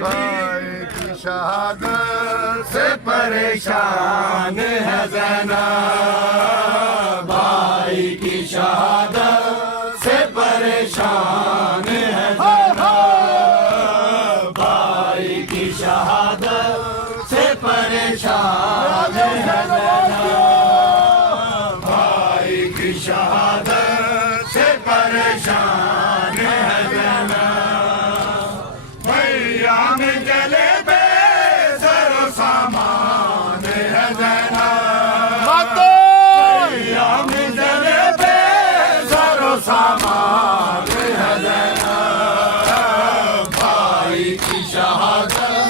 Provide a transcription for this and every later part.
भाई की शहादत से परेशान है ज़ैनब, भाई की शहादत से परेशान है ज़ैनब, भाई की शहादत से परेशान है ज़ैनब, भाई की शहादत से परेशान है ज़ैनब। भैया में जले बेसरो सामान है ज़ैनब, भैया में जले बेसरो सामान है ज़ैनब, भाई की शहादत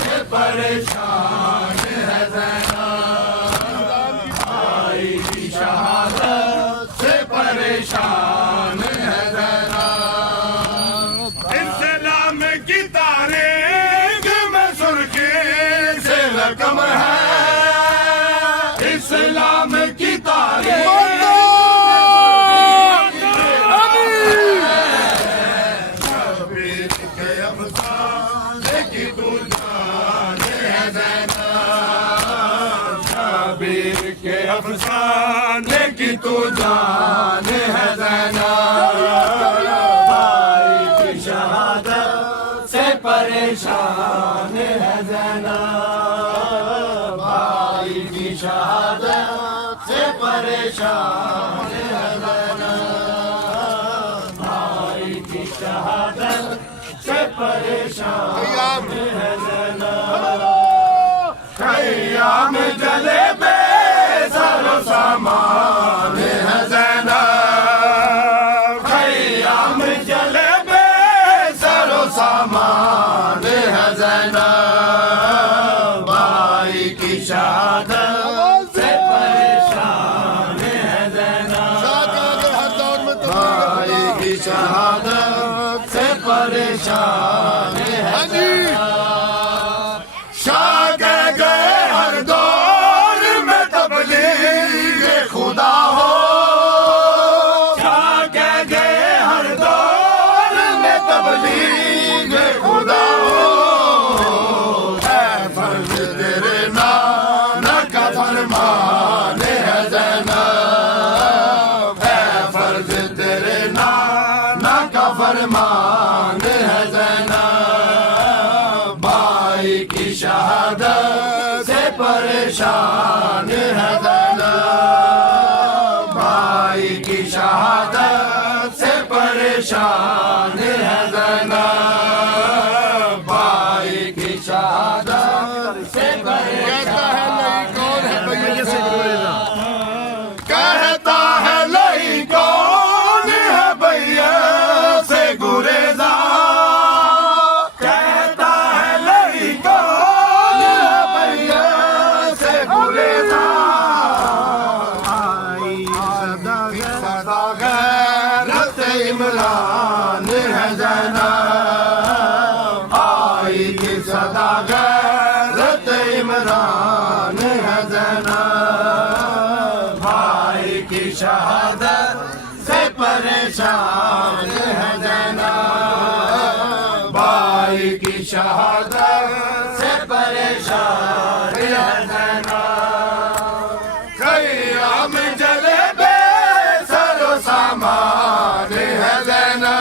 से परेशान है ज़ैनब, भाई की शहादत से परेशान है ज़ैनब। इस्लाम की तारीख में सुर्खी से रकम है, इस्लाम की तारीख शबीर के अफसाने की तू जान है ज़ैनब, शबीर के अफसाने की तू जान है ज़ैनब, भाई की शहादत से परेशान है ज़ैनब, भाई की शहादत से परेशान है ज़ैनब, भाई की शहादत से परेशान है ज़ैनब। ख़याम जले बेसरो सामान है ज़ैनब, ख़याम जले बेसरो सामान है ज़ैनब, भाई की शहादत से परेशान है ज़ैनब, भाई की शहादत से परेशान है ज़ैनब। शाह कह गए हर दौर में तबलीग खुदा हो, शाह कह गए हर दौर में तबलीग खुदा हो, है फर्ज तेरे नाना का फरमान है ज़ैनब, है फर्ज तेरे नाना का फरमान है ज़ैनब, भाई की शहादत से परेशान है ज़ैनब, भाई की शहादत से परेशान है ज़ैनब, भाई की शहादत से परेशान कौन है भैया से कहता है लई कौन है भैया से गुरेजा, कहता है लई कौन है भैया से गुरेजा, आई सदा गैरत इमरान है ज़ैनब, आई की सदा गैरत इमरान है ज़ैनब, भाई की शहादत से परेशान है ज़ैनब, भाई की शहादत से परेशान है ज़ैनब। ख़याम जले बेसरो सामान है ज़ैनब,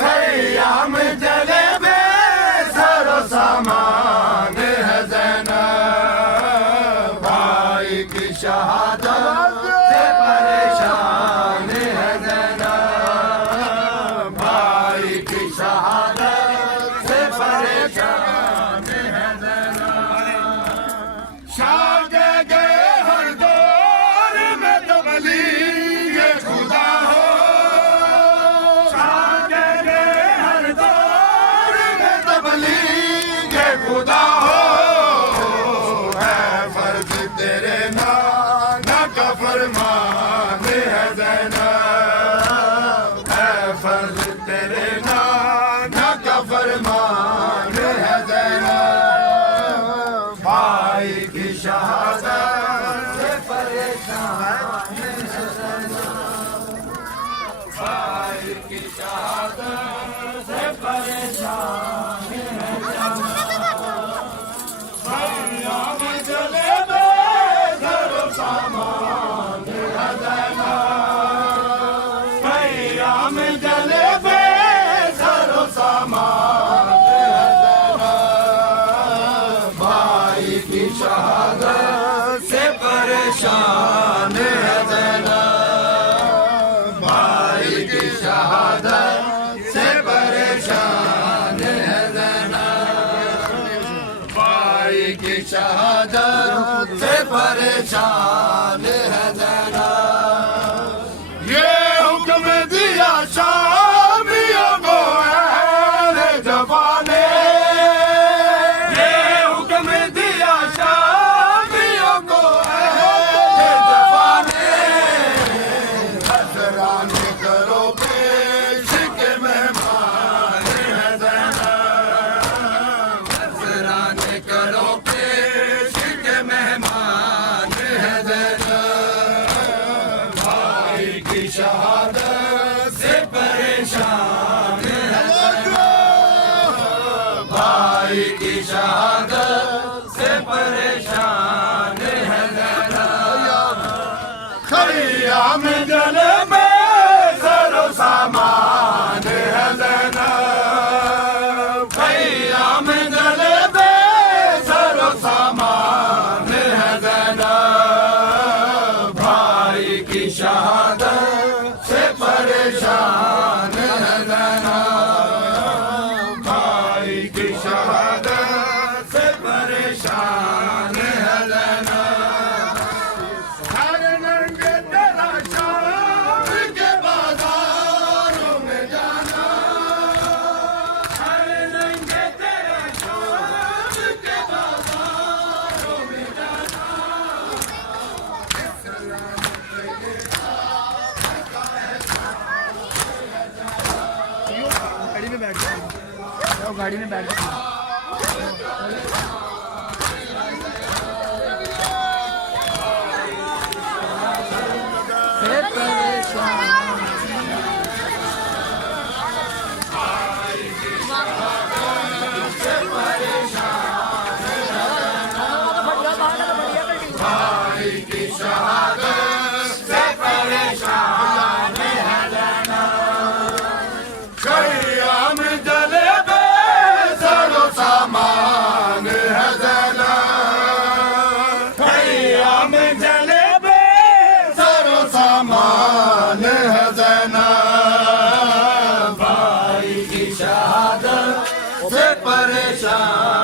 ख़याम जले बेसरो सामान है ज़ैनब, भाई की शहादत से परेशान है ज़ैनब, भाई की शहादत से परेशान है ज़ैनब। भाई की शहादत से परेशान है ज़ैनब। ये हुक्म दिया शामियों को अहले जफा ने, ये हुक्म दिया शामियों को अहले जफा ने। हज़राने करो पेश के मेहमान है ज़ैनब। हज़राने करो पेश के मेहमान है ज़ैनब। भाई की शहादत से परेशान है ज़ैनब। भाई की शहादत से परेशान है ज़ैनब। खैयाम जले में सरो सामान है ज़ैनब। खैयाम जले में सरो सामान है ज़ैनब। भाई की शहादत से परेशान है ज़ैनब। भाई की शहादत से परेशान है ज़ैनब। हर नंगे तेरा शाम के बाजारों में जाना। हर नंगे तेरा शाम के बाजारों में जाना। गाड़ी में बैठ जाओ, गाड़ी में बैठ जाओ। भाई की शहादत से परेशान है ज़ैनब। खैयाम जले में सरो सामान है ज़ैनब। खैयाम जले में सरो सामान है ज़ैनब। भाई की शहादत से परेशान